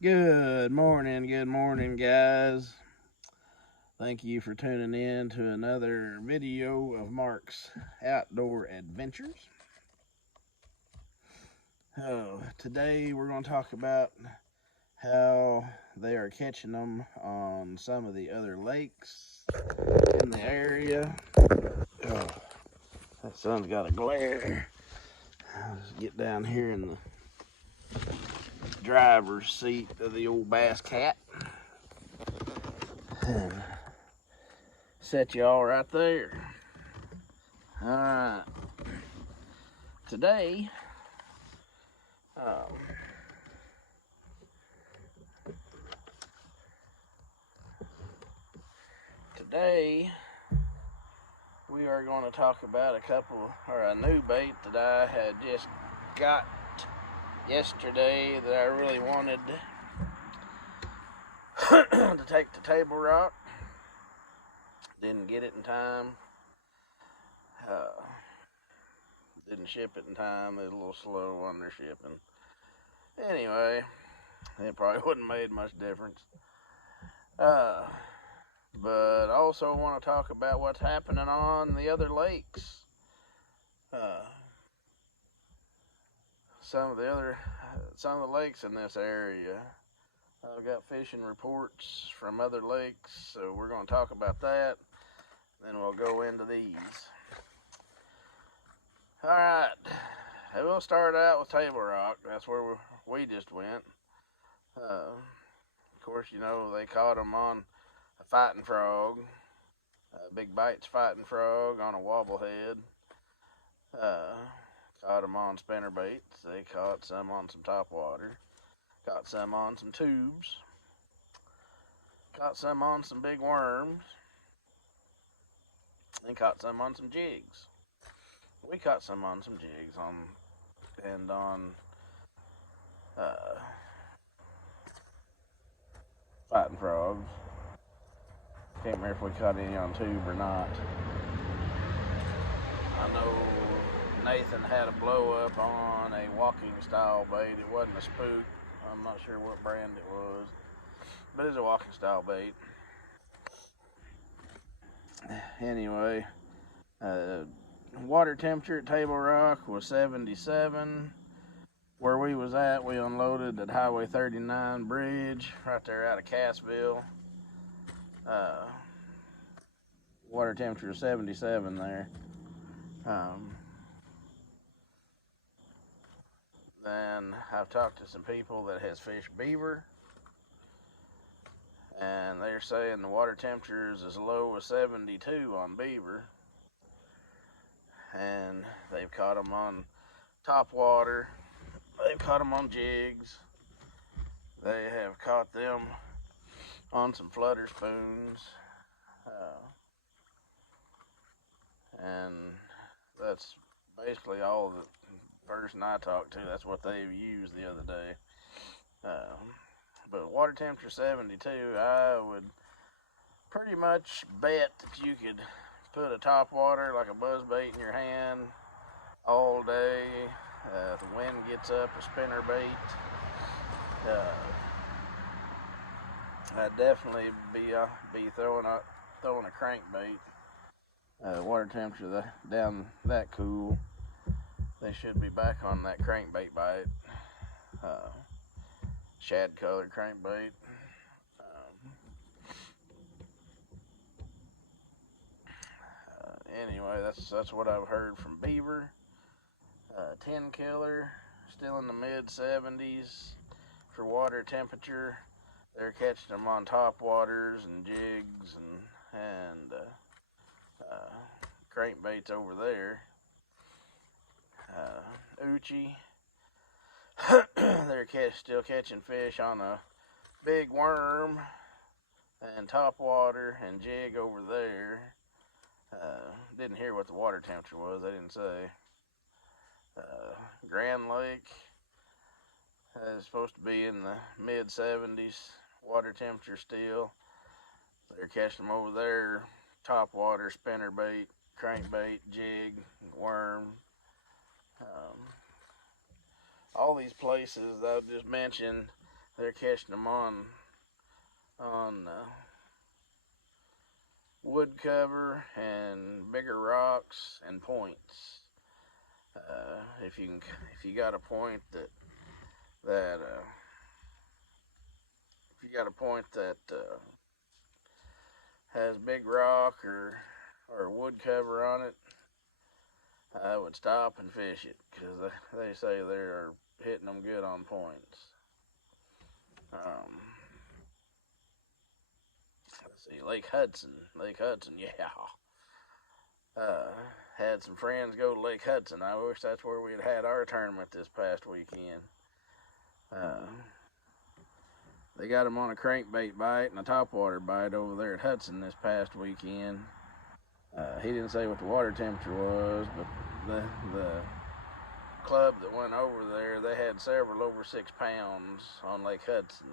Good morning, guys. Thank you for tuning in to another video of Mark's Outdoor Adventures. Today we're going to talk about how they are catching them on some of the other lakes in the area. Oh, that sun's got a glare. Let's get down here in the driver's seat of the old Bass Cat and set you all right there. All right. Today, um, today we are going to talk about a new bait that I had just got yesterday that I really wanted to take to Table Rock. Didn't get it in time. Uh, didn't ship it in time. They're a little slow on their shipping. Anyway, it probably wouldn't have made much difference. But I also want to talk about what's happening on the other lakes. Uh, some of the lakes in this area. I've got fishing reports from other lakes, so we're going to talk about that. Then we'll go into these. All right, we'll start out with Table Rock. That's where we just went. Of course, you know they caught them on a fighting frog, Big Bites fighting frog on a wobblehead. Caught them on spinner baits. They caught some on some top water. Caught some on some tubes. Caught some on some big worms. And caught some on some jigs. We caught some on some jigs on uh, fighting frogs. Can't remember if we caught any on tube or not. I know Nathan had a blow up on a walking style bait. It wasn't a spook. I'm not sure what brand it was, but it's a walking style bait. Anyway, water temperature at Table Rock was 77. Where we was at, we unloaded at Highway 39 bridge right there out of Cassville. Uh, water temperature 77 there. Then I've talked to some people that has fished beaver, and they're saying the water temperature is as low as 72 on beaver, and they've caught them on top water. They've caught them on jigs. They have caught them on some flutter spoons. And that's basically all the person I talked to. That's what they used the other day. But water temperature 72, I would pretty much bet that you could put a top water like a buzz bait in your hand all day. If the wind gets up, a spinner bait. I'd definitely be throwing a crankbait. Water temperature down that cool, they should be back on that crankbait bite. Shad colored crankbait. Anyway, that's what I've heard from beaver. 10 killer, still in the mid 70s for water temperature. They're catching them on top waters and jigs and crankbaits over there. Uchi, they're still catching fish on a big worm and top water and jig over there. Didn't hear what the water temperature was. They didn't say. Grand Lake is supposed to be in the mid 70s water temperature still. They're catching them over there. Top water, spinner bait, crankbait, jig, worm. All these places that I just mentioned, they're catching them on wood cover and bigger rocks and points. If you got a point that if you got a point that has big rock or wood cover on it, I would stop and fish it, because they say they're hitting them good on points. Let's see, Lake Hudson, yeah. Had some friends go to Lake Hudson. I wish that's where we'd had our tournament this past weekend. They got them on a crankbait bite and a topwater bite over there at Hudson this past weekend. He didn't say what the water temperature was, but the club that went over there, they had several over 6 pounds on Lake Hudson.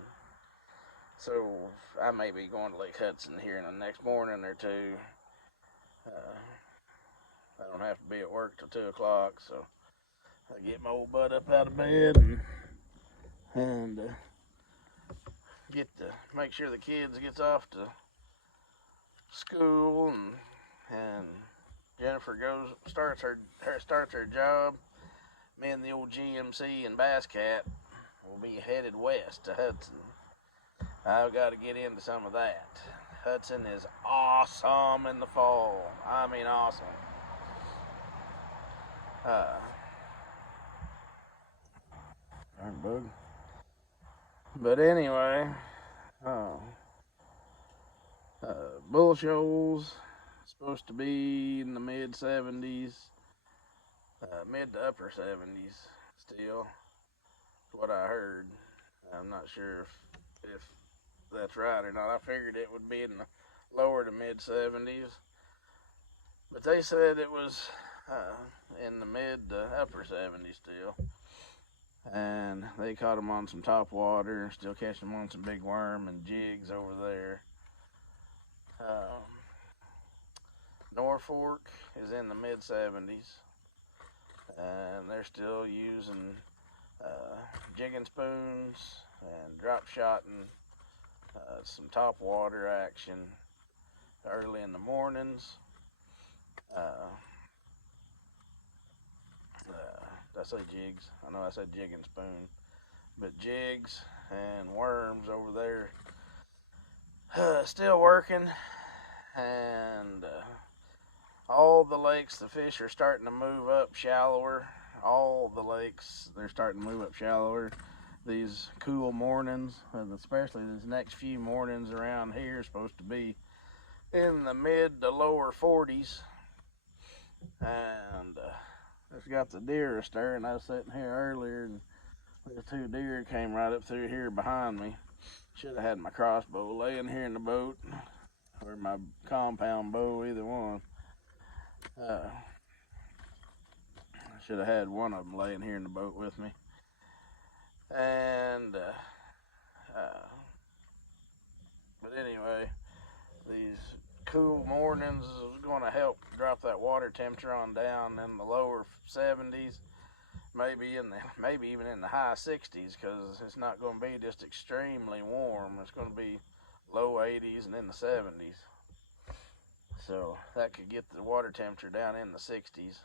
So I may be going to Lake Hudson here in the next morning or two. I don't have to be at work till 2 o'clock, so I get my old butt up out of bed and make sure the kids gets off to school, and Jennifer starts her job. Me and the old GMC and Bass Cat will be headed west to Hudson. I've got to get into some of that. Hudson is awesome in the fall. I mean, awesome. Darn bug. But anyway, bull shoals supposed to be in the mid 70s, mid to upper 70s still. That's what I heard. I'm not sure if that's right or not. I figured it would be in the lower to mid 70s, but they said it was in the mid to upper 70s still. And they caught them on some top water, still catching them on some big worm and jigs over there. Norfolk is in the mid 70s, and they're still using jigging spoons and drop shotting some top water action early in the mornings. Did I say jigs? I know I said jig and spoon, but jigs and worms over there still working, and all the lakes, the fish are starting to move up shallower. All the lakes, they're starting to move up shallower. These cool mornings, especially these next few mornings around here, are supposed to be in the mid to lower 40s, and it's got the deer stirring. I was sitting here earlier, and the 2 deer came right up through here behind me. Should have had my crossbow laying here in the boat, or my compound bow, either one. I should have had one of them laying here in the boat with me. And but anyway, these cool mornings is going to help drop that water temperature on down in the lower 70s, maybe even in the high 60s, because it's not going to be just extremely warm. It's going to be low 80s and in the 70s. So that could get the water temperature down in the 60s.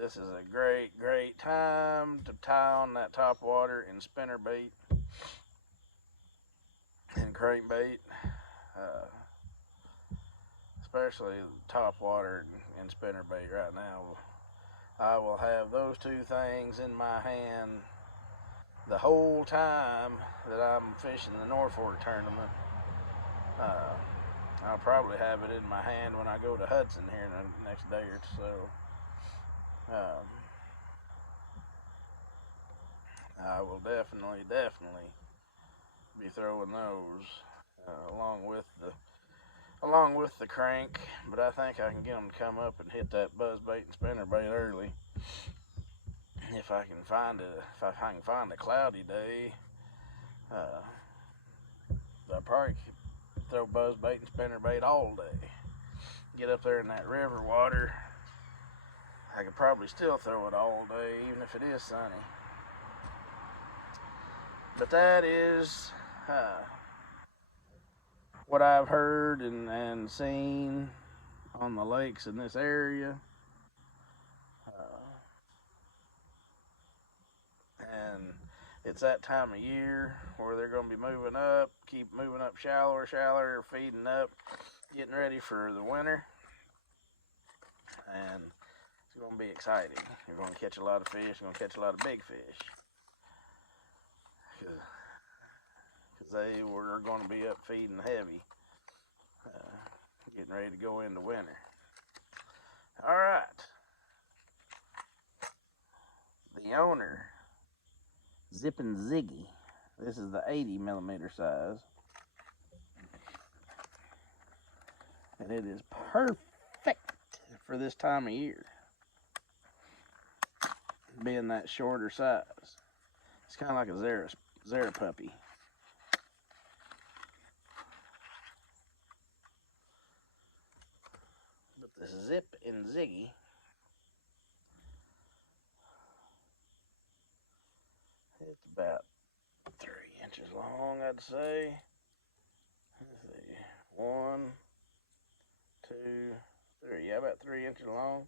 This is a great time to tie on that top water and spinnerbait and crankbait. Especially top water and spinnerbait right now. I will have those 2 things in my hand the whole time that I'm fishing the Norfolk tournament. I'll probably have it in my hand when I go to Hudson here in the next day or so. I will definitely be throwing those along with the crank, but I think I can get them to come up and hit that buzzbait and spinnerbait early. If I can find a cloudy day, I'll probably throw buzzbait and spinnerbait all day. Get up there in that river water. I could probably still throw it all day, even if it is sunny. But that is what I've heard and seen on the lakes in this area. And it's that time of year where they're going to be moving up, keep moving up shallower, feeding up, getting ready for the winter. And it's going to be exciting. You're going to catch a lot of fish. You're going to catch a lot of big fish. Because they were going to be up feeding heavy, getting ready to go into winter. All right. The owner, Zippin' Ziggy. This is the 80 millimeter size. And it is perfect for this time of year, being that shorter size. It's kind of like a Zara puppy. But the Zippin' Ziggy it's about 3 inches long, I'd say. Let's see. 1, 2, 3. Yeah, about 3 inches long.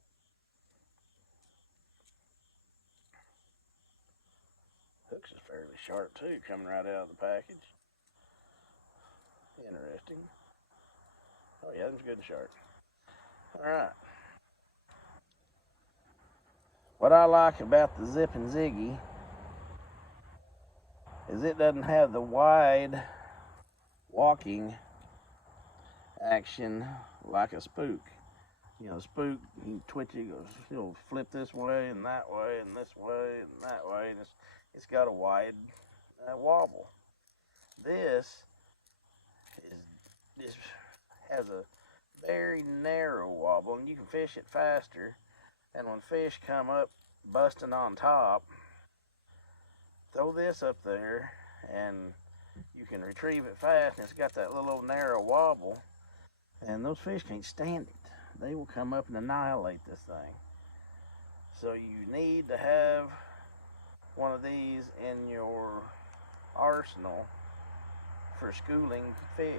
Hooks is fairly sharp too, coming right out of the package. Interesting. Oh yeah, that's good and sharp. Alright. What I like about the Zippin' Ziggy is it doesn't have the wide walking action like a spook. You know, spook, you twitch it, he'll flip this way and that way and this way and that way, and it's got a wide wobble. This has a very narrow wobble, and you can fish it faster. And when fish come up busting on top, throw this up there, and you can retrieve it fast. And it's got that little old narrow wobble, and those fish can't stand it. They will come up and annihilate this thing. So you need to have one of these in your arsenal for schooling fish.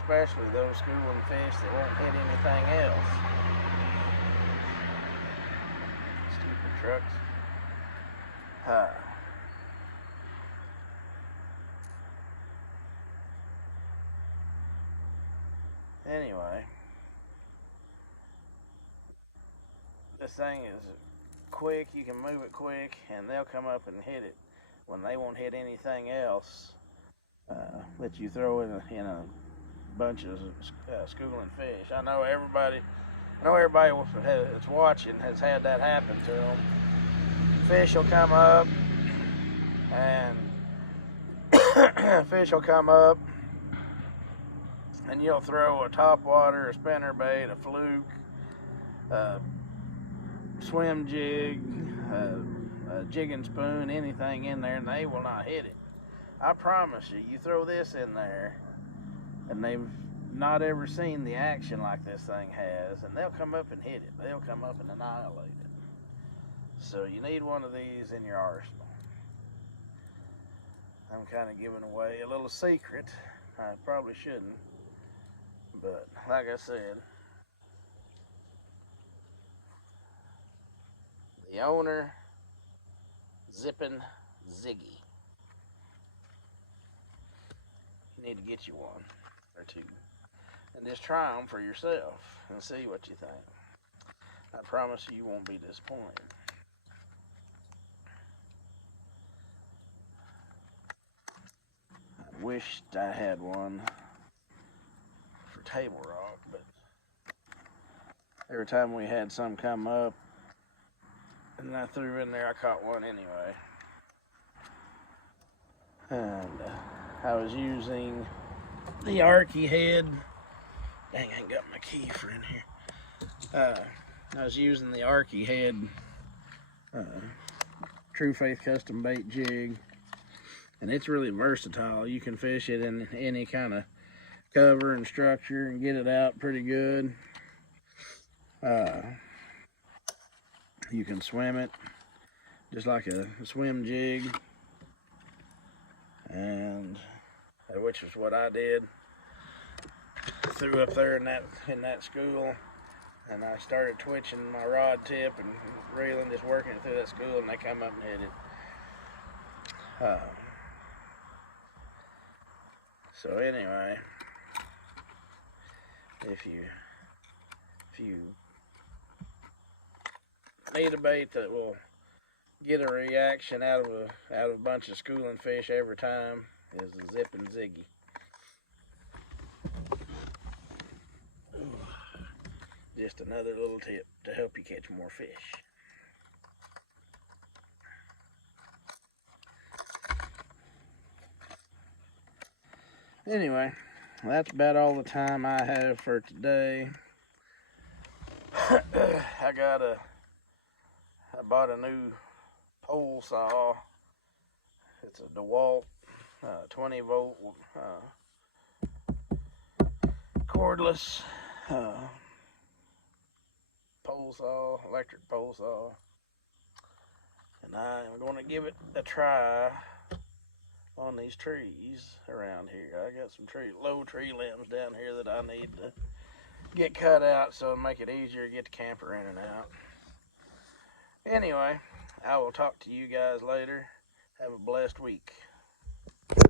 Especially those schooling fish that won't hit anything else. Stupid trucks. Anyway, this thing is quick. You can move it quick, and they'll come up and hit it when they won't hit anything else that you throw in a bunch of schooling fish. I know everybody that's watching has had that happen to them. Fish will come up, and and you'll throw a topwater, a spinnerbait, a fluke, swim jig, a jig and spoon, anything in there, and they will not hit it. I promise you, you throw this in there, and they've not ever seen the action like this thing has, and they'll come up and hit it. They'll come up and annihilate it. So you need one of these in your arsenal. I'm kind of giving away a little secret. I probably shouldn't, but like I said, the owner, Zippin' Ziggy. You need to get you one or two and just try them for yourself and see what you think. I promise you won't be disappointed. I wished I had one for Table Rock, but every time we had some come up and I threw in there, I caught one anyway. And I was using the Arky head. Dang, I ain't got my key for in here. I was using the Arky head True Faith custom bait jig, and it's really versatile. You can fish it in any kind of cover and structure and get it out pretty good. You can swim it just like a swim jig, and which is what I did. Threw up there in that school, and I started twitching my rod tip and reeling, just working it through that school, and they come up and hit it. So anyway, if you need a bait that will get a reaction out of a bunch of schooling fish every time, is a Zippin' Ziggy. Just another little tip to help you catch more fish. Anyway, that's about all the time I have for today. I bought a new pole saw. It's a DeWalt 20 volt cordless pole saw, electric pole saw, and I'm going to give it a try on these trees around here. I got some low tree limbs down here that I need to get cut out so it'll make it easier to get the camper in and out. Anyway, I will talk to you guys later. Have a blessed week.